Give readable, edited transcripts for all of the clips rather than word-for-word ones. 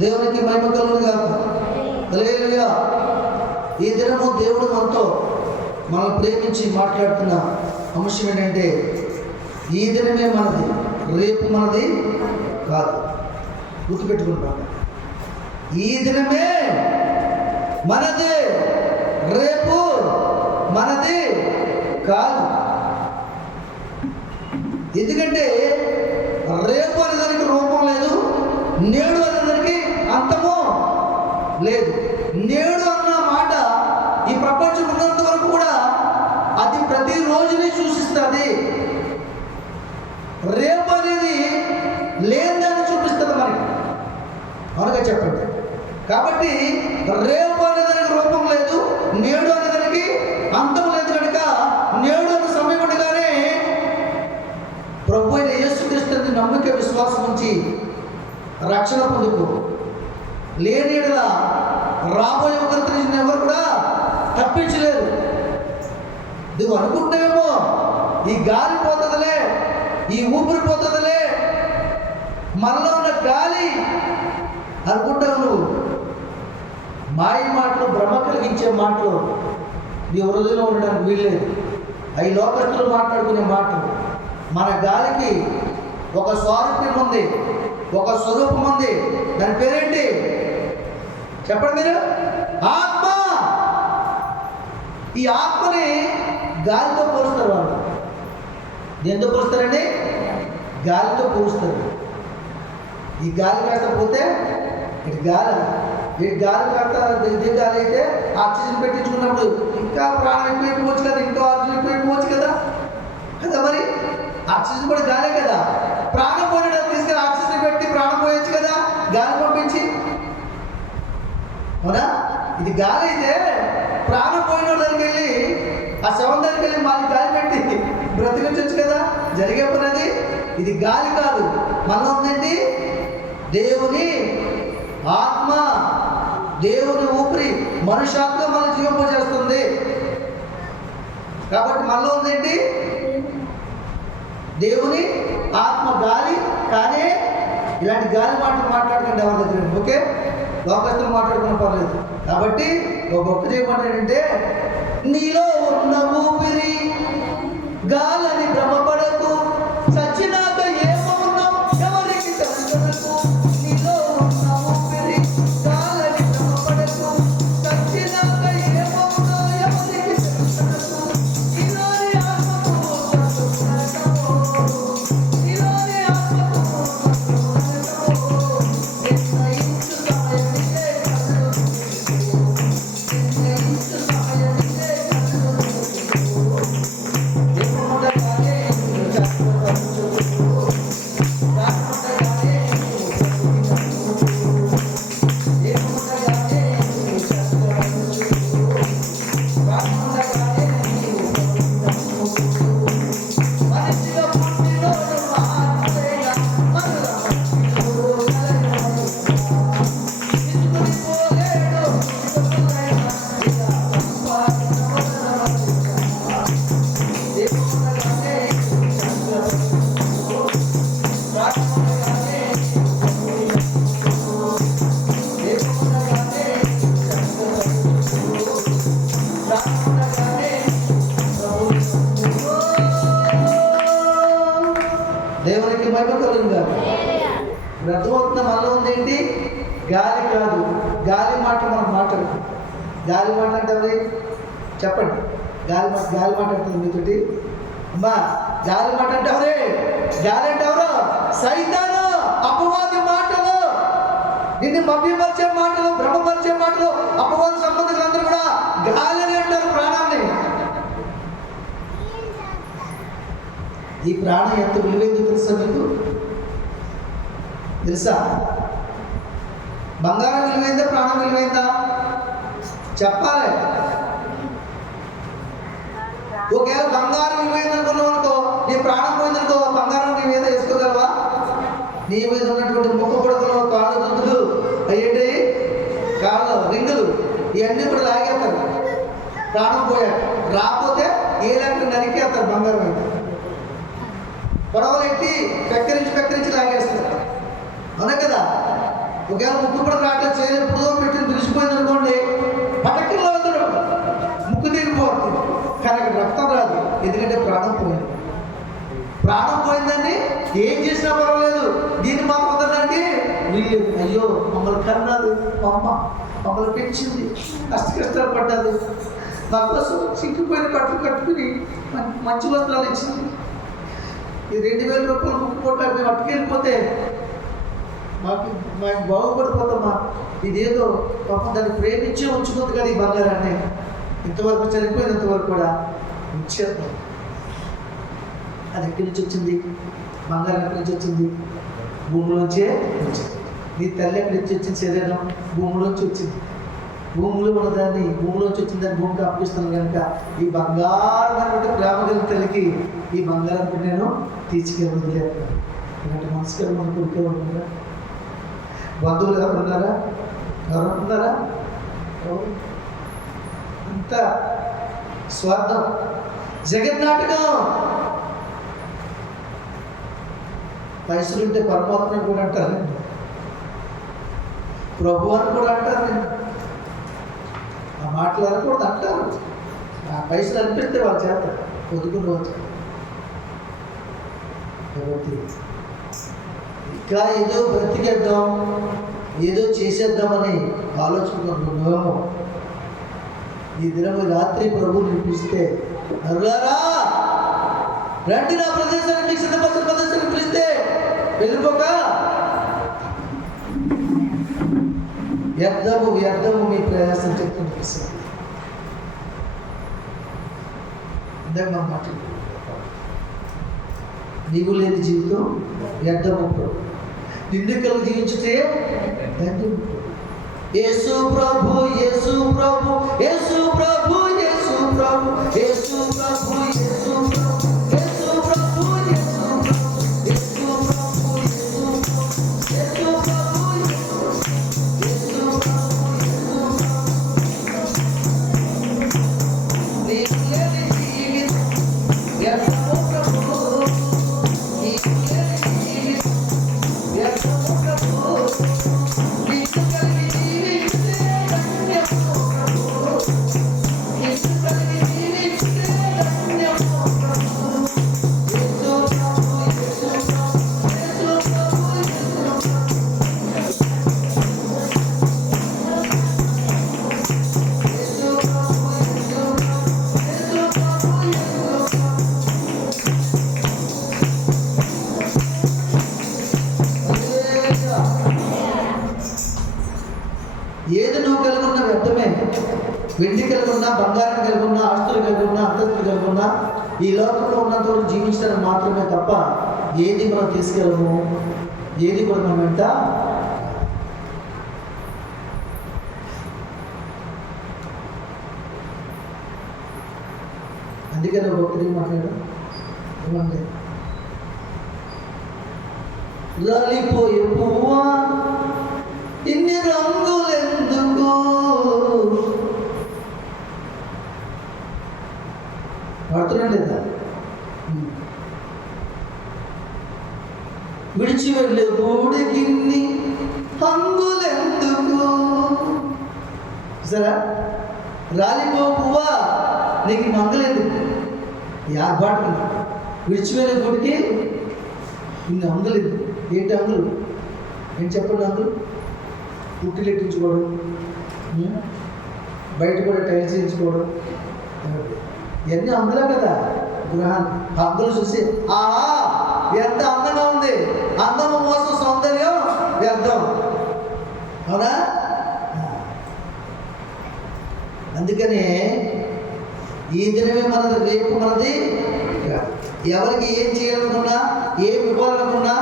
దేవునికి మహిమ కలుగును గాక. హల్లెలూయా. ఈ దినము దేవుడు మనతో మనల్ని ప్రేమించి మాట్లాడుతున్న అంశం ఏంటంటే, ఈ దినమే మనది, రేపు మనది కాదు. గుర్తుపెట్టుకుంటాం, ఈ దినమే మనది, రేపు మనది కాదు. ఎందుకంటే రేపు అనేదానికి రూపం లేదు, నేడు అనేదానికి అంతము లేదు. నేడు అన్న మాట ఈ ప్రపంచం ఉన్నంత వరకు కూడా అది ప్రతి రోజుని సూచిస్తుంది. రేపు అనేది లేదని చూపిస్తుంది మనకి. అవునుగా చెప్పండి. కాబట్టి రేపు అనేదానికి రూపం లేదు, నేడు అనేదానికి అంతం లేదు. కనుక నేడు అనే సమయం ఉండగానే ప్రభు అయిన యేసుక్రీస్తుని నమ్మిక విశ్వాసం ఉంచి రక్షణ పొందుకో. లేని యెడల రాబోయే ఉగ్రత నుంచి ఎవరు కూడా తప్పించలేరు. నువ్వు అనుకుంటావేమో ఈ గాలి పోతుందిలే, ఈ ఊపిరి పోతుందిలే, మనలో ఉన్న గాలి అనుకుంటావు. నువ్వు మాయ మాటలు, భ్రమ కలిగించే మాటలు నీ హృదయంలో ఉండడానికి వీల్లేదు. అవి లోకస్తులు మాట్లాడుకునే మాటలు. మన గాలికి ఒక స్వారూప్యం ఉంది, ఒక స్వరూపం ఉంది. దాని పేరేంటి చెప్పండి మీరు? ఆత్మ. ఈ ఆత్మని గాలితో పోలుస్తారు. వాళ్ళు దేంతో పోలుస్తారండి? గాలితో పోలుస్తారు. ఈ గాలి కాస్త పోతే ఇటు గాలి, ఈ గాలి కాస్త ఇదే గాలి అయితే ఆక్సిజన్ పెట్టించుకున్నప్పుడు ఇంకా ప్రాణం ఎక్కువైపోవచ్చు కదా, ఇంకా ఆక్సిజన్ ఎక్కువైపోవచ్చు కదా కదా. మరి ఆక్సిజన్ కూడా గాలే కదా. ప్రాణం పోయేటప్పుడు తీసుకెళ్ళి ఆక్సిజన్ పెట్టి ప్రాణం పోయొచ్చు కదా, గాలి పంపించి. అవునా? ఇది గాలి అయితే ప్రాణం పోయిన దగ్గరికి వెళ్ళి, ఆ శవం దగ్గరికి వెళ్ళి మళ్ళీ గాలి పెట్టి బ్రతికించవచ్చు కదా. జరిగే పని ఇది గాలి కాదు. మనలో ఉందండి దేవుని ఆత్మ, దేవుని ఊపిరి, మనుష్యాత్మ మన జీవింపజేస్తుంది. కాబట్టి మనలో ఉందేంటి? దేవుని ఆత్మ, గాలి. కానీ ఇలాంటి గాలి మాటలు మాట్లాడుకుంటే ఎవరి దగ్గర, ఓకే, లోకస్తులు మాట్లాడుకున్న పర్లేదు. కాబట్టి ఒక గొప్ప చేయమంటాడంటే, నీలో ఉన్న ఊపిరి గాలని భ్రమపడకు, సచ్చినాక ఏమవున్నావు ఎవరికి తెలుసుకు. నీలో ఉన్న ఊపిరి గాలని భ్రమపడకు, సచ్చినాక ఏమవున్నావు ఎవరికి తెలుసుకు. నీలోని ఆత్మకు నీలోని ఆత్మకు దేవునికి మహిమ కలుగుగా. అర్థమవుతున్న మనలో ఉందేంటి? గాలి కాదు. గాలి మాట మనం మాట్లాడు. గాలి మాట అంటే ఎవరి చెప్పండి? గాలి మాట్లాడుతుంది మీతోటి. అమ్మా, గాలి మాట అంటే ఎవరే? గాలి అంటే ఎవరు? సైతాను, అపవాది మాటలు, నిన్ను మభ్యపరిచే మాటలు, భ్రమపరిచే మాటలు. అపవాది సంబంధికులందరూ కూడా గాలి అని అంటారు ప్రాణాన్ని. ఈ ప్రాణం ఎంత విలువైందో తెలుసా మీకు? తెలుసా? బంగారం విలువైందా, ప్రాణం విలువైందా? చెప్పాలి. ఒకవేళ బంగారం విలువైంది అనుకున్నావు అనుకో, నీ ప్రాణం పోయిందనుకో, బంగారం నీ మీద వేసుకోగలవా? నీ మీద ఉన్నటువంటి ముఖ పుడకలు, కాళ్ళు దుద్దులు, అయ్యేంటి కాళ్ళు రింగులు, ఇవన్నీ కూడా లాగేస్తారు ప్రాణం పోయాక. రాకపోతే ఏ లెక్క నరికేస్తారు బంగారం అయితే. గొడవలు ఎట్టి పెక్కరించి లాగేస్తారు. అవునా కదా? ఒకవేళ ముక్కు కూడా రావట్లేదు, చేయలేదు, ఎప్పుడో పెట్టి పిలిచిపోయింది అనుకోండి, పటక్కల్లో అవుతాడు, ముక్కు తీరిపోతుంది. కానీ అక్కడ రక్తం రాదు, ఎందుకంటే ప్రాణం పోయింది. ప్రాణం పోయిందని ఏం చేసినా పర్వాలేదు, దీన్ని మాకు వదలడానికి వీళ్ళు. అయ్యో మమ్మల్ని కన్నాడు, మమ్మల్ని పెంచింది, కష్టాలు పడ్డాది, మా కోసం చిక్కిపోయిన బట్టలు కట్టుకుని మంచి వస్త్రాలు ఇచ్చింది. ఈ 2000 రూపాయలు ముక్కు పోటాలు మేము అట్టుకెళ్ళిపోతే మాకు బాగుపడిపోతామా? ఇదేదో పాపం దాన్ని ప్రేమించే ఉంచుకుంది కదా ఈ బంగారాన్ని. ఇంతవరకు చనిపోయినంతవరకు కూడా ఉంచేద్దాం. అది ఎక్కడి నుంచి వచ్చింది? బంగారం ఎక్కడి నుంచి వచ్చింది? భూమిలోంచే వచ్చింది. నీ తల్లి ఎక్కడి నుంచి వచ్చింది? శరీరం భూమిలోంచి వచ్చింది. భూమిలో ఉన్నదాన్ని, భూమిలోంచి వచ్చిందని భూమికి అప్పిస్తాను కనుక ఈ బంగారం అనేటువంటి ప్రేమ కలిగిన తల్లికి ఈ బంగారం నేను తీసుకెళ్ళలేదు. ఇలాంటి మనసుకెళ్ళి మన కొడుకే ఉన్నారా? బంధువులు ఎవరు ఉన్నారా? ఎవరు ఉన్నారా? అంత స్వార్థం, జగన్నాటకం. పైసలుంటే పరమాత్మని కూడా అంటారండి, ప్రభు అని కూడా అంటారండి. ఆ మాటలు అనకూడదు అంటారు. ఆ పైసలు అనిపిస్తే వాళ్ళ చేత పొద్దుకుని వచ్చి కాబట్టి ఇంకా ఏదో బ్రతికేద్దాం, ఏదో చేసేద్దామని ఆలోచుకున్నాము. ఈ దినము రాత్రి ప్రభు నిలిపిస్తే, నరులారా రండి నా ప్రదేశాన్ని, మీకు సిద్ధపరిచిన ప్రదేశాన్ని పిలిస్తే వెళ్ళిపోక వ్యర్థము మీ ప్రయాసం చెప్తుంది. ఇందాక మనం మాట్లాడు, నీవు లేని జీవితం వ్యర్థము, నిందికలు జీవించితే వ్యర్థము. యేసు ప్రభు, యేసు ప్రభు, యేసు ప్రభు, యేసు ప్రభు, యేసు ప్రభు, యేసు ప్రభు, యేసు ప్రభు, యేసు ప్రభు, యేసు ప్రభు, యేసు ప్రభు, యేసు ప్రభు, నీవు లేని జీవితం వ్యర్థము ప్రభు, నీవు లేని జీవితం వ్యర్థము ప్రభు, నీకు కలిగి జీవిస్తే ధన్యము ప్రభు, నీకు కలిగి జీవిస్తే ధన్యము ప్రభు. యేసు ప్రభు, యేసు ప్రభు, యేసు ప్రభు, యేసు ఏది నువ్వు కలిగి ఉన్న వ్యర్థమే. వెండి కలిగి ఉన్నా, బంగారం కలిగి ఉన్నా, ఆస్తులు కలిగి ఉన్నా, అంతస్తులు కలిగి ఉన్నా, ఈ లోకంలో ఉన్నంత వరకు జీవించడానికి మాత్రమే తప్ప ఏది మనం తీసుకెళ్ళము, ఏది కూడా మనం వెంట. అందుకని ఒకటి మాట్లాడు, ఏమంటే రాలిపోయే పువ్వా ఇన్ని రంగులెందుకు, పడుతున్నాడు లేదా? విడిచి వెళ్ళే గూడికిన్ని హంగులెందుకు. సరే, రాలిపో పువ్వా నీకు మంగలెందుకు? యాపాటు విడిచి వెళ్ళే గూడికి ఇన్ని హంగులేదు. ఏంటి హంగులు? ఏం చెప్పండి హంగులు? పుట్టిలు ఎట్టించుకోవడం, బయట కూడా టైల్స్ వేయించుకోవడం, ఇవన్నీ అందులో కదా. గృహాన్ని అందులో చూసి ఆహా ఎంత అందంగా ఉంది, అందము మోసం సౌందర్యం వ్యర్థం, అవునా? అందుకనే ఈ దినమే మనది, రేపు మనది. ఎవరికి ఏం చేయాలనుకున్నా, ఏం ఇవ్వాలనుకున్నా,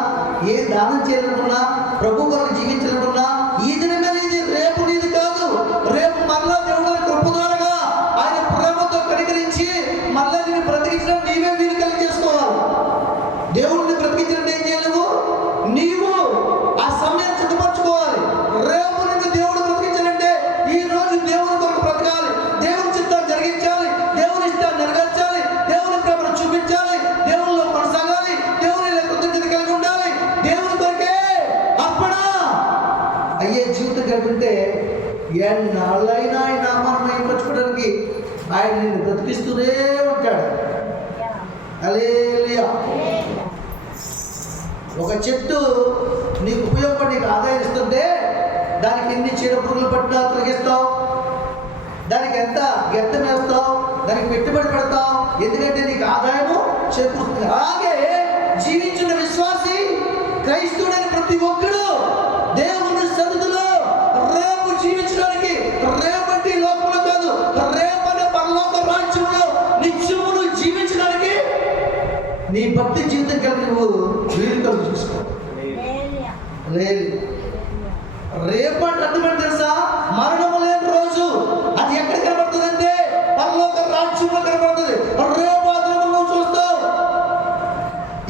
ఏ దానం చేయాలనుకున్నా, ప్రభు కొరకు జీవించాలనుకున్నా ఈ దినమే నీది, రేపు నీది కాదు. రేపు మళ్ళా దేవుడు కృప ద్వారా ఆయన ప్రేమతో కనికరించి మళ్ళా నేను బ్రతికించడం నీవే వీలు కలిగి చేసుకోవాలి. దేవుడిని బ్రతికించడం ఏం చేయలేవు, నీవు ఆ సమయం సిద్ధపరచుకోవాలి. రేపు నిన్ను దేవుడు బ్రతికించాలంటే ఈ రోజు దేవుని కొరకు బ్రతకాలి, దేవుని చిత్తాన్ని జరిగించాలి, దేవుని ఇష్టాన్ని నెరవేర్చాలి, దేవుని ప్రేమను చూపించాలి, దేవునిలో కొనసాగాలి, దేవుని కృతజ్ఞత కలిగి ఉండాలి. దేవుని కొరకే అర్పణ. జీవితం కలిగి ఉంటే ఎన్నాళ్ళైనా ఆయన నామాన్ని మహిమపరచుకోవడానికి ఆయన నిన్ను బ్రతికిస్తూనే ఉంటాడు. హల్లెలూయా. ఒక చెట్టు నీకు ఉపయోగపడి నీకు ఆదాయం ఇస్తుంటే దానికి ఎన్ని చీడపురుగులు పట్టినా తొలగిస్తావు, దానికి ఎంత గెత్తం వేస్తావు, దానికి పెట్టుబడి పెడతావు, ఎందుకంటే నీకు ఆదాయము చేకూరుతుంది. అలాగే జీవించిన విశ్వాసి క్రైస్తవుడైన ప్రతి ఒక్కడు దేవుని సన్నిధిలో రేపు జీవించడానికి, రేపటి లోకంలో కాదు, రేపటి పరలోక రాజ్యంలో నిత్యమును జీవించడానికి నీ భక్తి జీవితం కలిగి నువ్వు వీలు కలిగి చూసుకో. లేదు రేపటి అర్థమని తెలుసా? మరణము లేని రోజు. అది ఎక్కడ కనబడుతుందంటే పరలోక రాజ్యంలో కనబడుతుంది. రేపు ఆ దినము నువ్వు చూస్తావు.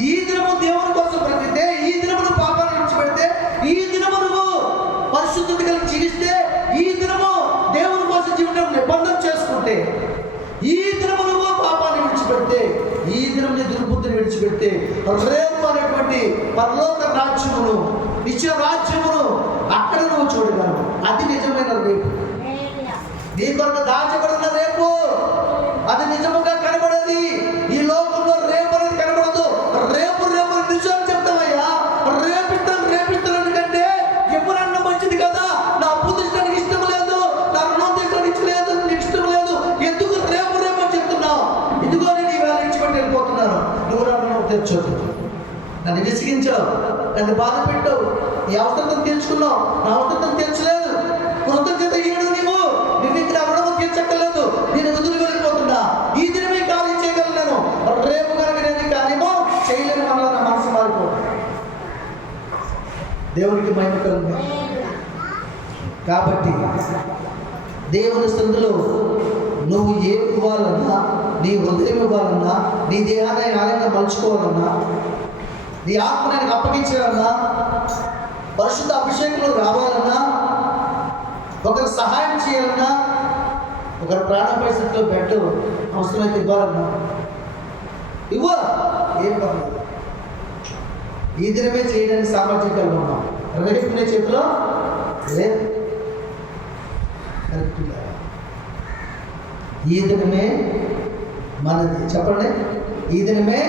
ఈ దినము దేవుని కోసం బ్రతికితే, ఈ దినమును పాపాన్ని విడిచిపెడితే, ఈ దినము నువ్వు పరిశుద్ధత కలిగి జీవిస్తే, ఈ దినము దేవుని కోసం జీవితం నిబంధన చేసుకుంటే, ఈ దినము నువ్వు పాపాన్ని విడిచిపెడితే, ఈ దినం నీ దుర్బుద్ధిని విడిచిపెడితే, రేపు అనేటువంటి పరలోక రాజ్యమును, నిత్య రాజ్యమును అక్కడ నువ్వు చూడగలవు. అది నిజమైన రేపు. నీ కొరకు దాచబడిన రేపు అది నిజముగా కనబడేది. ఈ లోకంలో రేపు అనేది కనబడదు. రేపు రేపు నిజం చెప్తామయ్యా, రేపిస్తాను ఎందుకంటే ఎప్పుడన్నా మంచిది కదా, నా అప్పు తీసడానికి ఇష్టం లేదు, నా రుణం తీసడానికి లేదు, నీకు ఇష్టం లేదు, ఎందుకు రేపు రేపు అని చెప్తున్నావు? ఇదిగో నేను ఈ వేళ విడిచిపెట్టి వెళ్ళిపోతున్నాను, నువ్వు నా రుణం తెచ్చొద్దు. నన్ను విసిగించావు, నన్ను బాధ పెట్టావు, ఈ అవసరం తీర్చుకున్నావు, నా అవసరం తీర్చలేదు, కృతజ్ఞత ఈడు నువ్వు ఇక్కడ రుణము తీర్చక్కర్లేదు, నేను వదిలి వెళ్ళిపోతున్నా. ఈ దినమే కార్యం చేయగలను, రేపు కనుక నేను కార్యమో చేయలేని వల్ల నా మనసు మారిపోతుంది. దేవునికి మహిమ కలుగుతుంది. కాబట్టి దేవుని సందులో నువ్వు ఏం ఇవ్వాలన్నా, నీ హృదయం ఇవ్వాలన్నా, నీ దేహాన్ని ఆలయంగా మలుచుకోవాలన్నా, నీ ఆత్మని అప్పగించాలన్నా, పరిశుద్ధ అభిషేకంలో రావాలన్నా, ఒకరు సహాయం చేయాలన్నా, ఒకరు ప్రాణ పరిస్థితిలో బెడ్ అవసరమైతే ఇవ్వాలన్నా ఇవ్వ, ఏం పర్లేదు. ఈ దినమే చేయడానికి సామర్థ్యం కలిగి ఉన్నాం. రేపు నీ చేతిలో లేదు. ఈ దినమే మనది. చెప్పండి, ఈ దినమే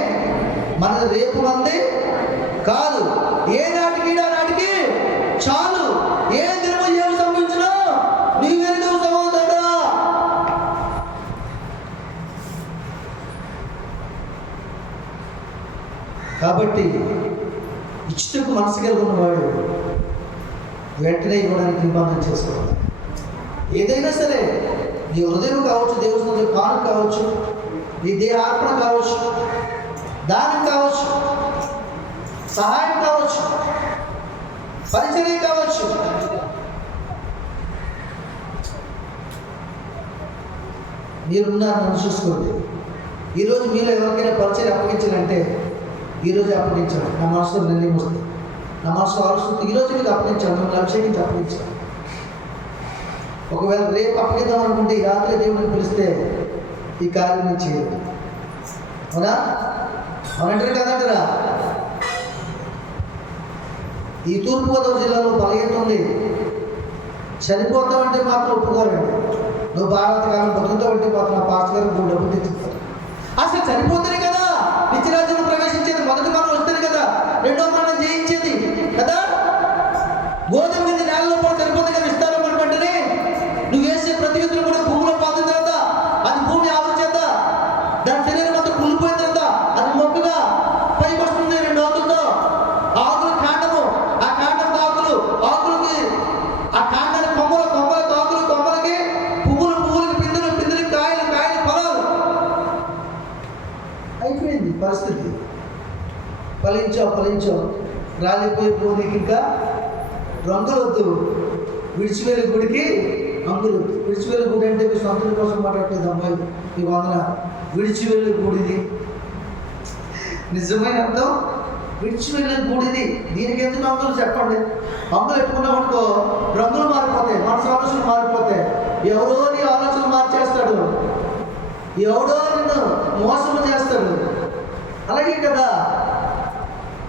మనది, రేపు మనది కాదు. ఏ నాటికి నాటికి చాలు. ఏ దినము ఏమి సంభవించినా నీవే నువ్వు సమాధానా. కాబట్టి ఇచ్చుటకు మనసు కలిగి ఉన్నవాడు వెంటనే ఇవ్వడానికి నిబంధన చేసుకోవాలి. ఏదైనా సరే, నీ హృదయం కావచ్చు, దేవుని కాను కావచ్చు, నీ దేహార్పణ కావచ్చు, దానం కావచ్చు, సహాయం కావచ్చు, పరిచర్య కావచ్చు, మీరున్నారని చూసుకోండి. ఈరోజు మీలో ఎవరికైనా పరిచర్య అప్పగించాలంటే ఈరోజు అప్పగించాలి. నా మనసులో నిర్ణయం వస్తుంది, నా మనసులో ఆలోచన ఈరోజు మీకు అప్పగించాలి, మిమ్మల్ని అభిషేకించి అప్పగించాలి. ఒకవేళ రేపు అప్పగిద్దాం అనుకుంటే ఈ రాత్రి దేవుడిని పిలిస్తే ఈ కార్యం నేను చేయదు. అవునా? అవునంటారు కదంటారా? ఈ తూర్పుగోదావరి జిల్లాలో బలహీనత ఉంది. చనిపోతావంటే మాత్రం ఒప్పుకోరండి. నువ్వు భారతకాలం బతుకుతావంటే మాత్రం నా పాస్టర్ గారు నువ్వు డబ్బులు తెచ్చిస్తారు. అసలు చనిపోతేనే కదా నిత్యరాజ్యంలో ప్రవేశించేది. మొదటి మనం వస్తేనే కదా రెండో మనం జయించేది కదా. గోధుమ గింజ నేలలో కూడా చనిపోతే కదా విస్తారం అనమంటేనే నువ్వు వేసే ప్రతి విధులు కూడా భూమిలో పాతిన తర్వాత అది భూమి ఆవుల చేత దాని శరీరం అంతా కుళ్ళిపోయిన తర్వాత అది మొక్కగా పైకి వస్తుంది. రెండు ఆకులతో ఆకులు కాండము, ఆ కాండం ఆకులు, ఆకులకి ఆ కాండాన్ని కొమ్మలకి ఆకులు, కొమ్మలకి పువ్వులకి పిందులకి కాయలు ఫలాలు. అయిపోయింది పరిస్థితి. ఫలించావు రాలిపోయి నీకు ఇంకా రంగులొద్దు. విడిచివేలి గుడికి అంగులు. విడిచివేలి గుడి అంటే మీ సొంతం కోసం మాట్లాడలేదు అమ్మాయి, ఈ వందన విడిచివేలి గుడిది నిజమైన అర్థం. విడిచివేలి గుడిది. దీనికి ఎందుకు అంగులు చెప్పండి? అంగులు ఎట్టుకున్నాం అనుకో రంగులు మారిపోతాయి, మనసు ఆలోచనలు మారిపోతాయి. ఎవరో నీ ఆలోచనలు మార్చేస్తాడు, ఎవడో నిన్ను మోసము చేస్తాడు. అలాగే కదా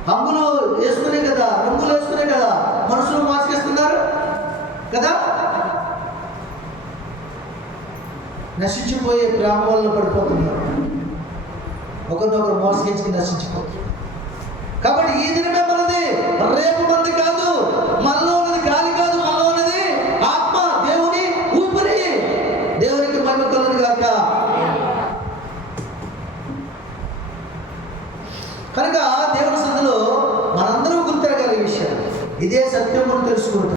హంగులు వేసుకునే కదా, రంగులు వేసుకునే కదా మనుషులు మోసగిస్తున్నారు. కదా. నశించిపోయే ప్రేమ వల్ల పడిపోతున్నారు, ఒకరినొకరు మోసగించి నశించిపోతున్నారు. కాబట్టి ఈ దినమే మనది, రేపు మనది కాదు. మనలో ఉన్నది గాలి కాదు, మనలో ఉన్నది ఆత్మ, దేవుని ఊపిరి. దేవునికి మహిమ కలుగును గాక. కనుక దేవుని సందులో మనందరూ గుర్తిరగలిగే విషయం ఇదే, సత్యం మనం తెలుసుకుంటాం.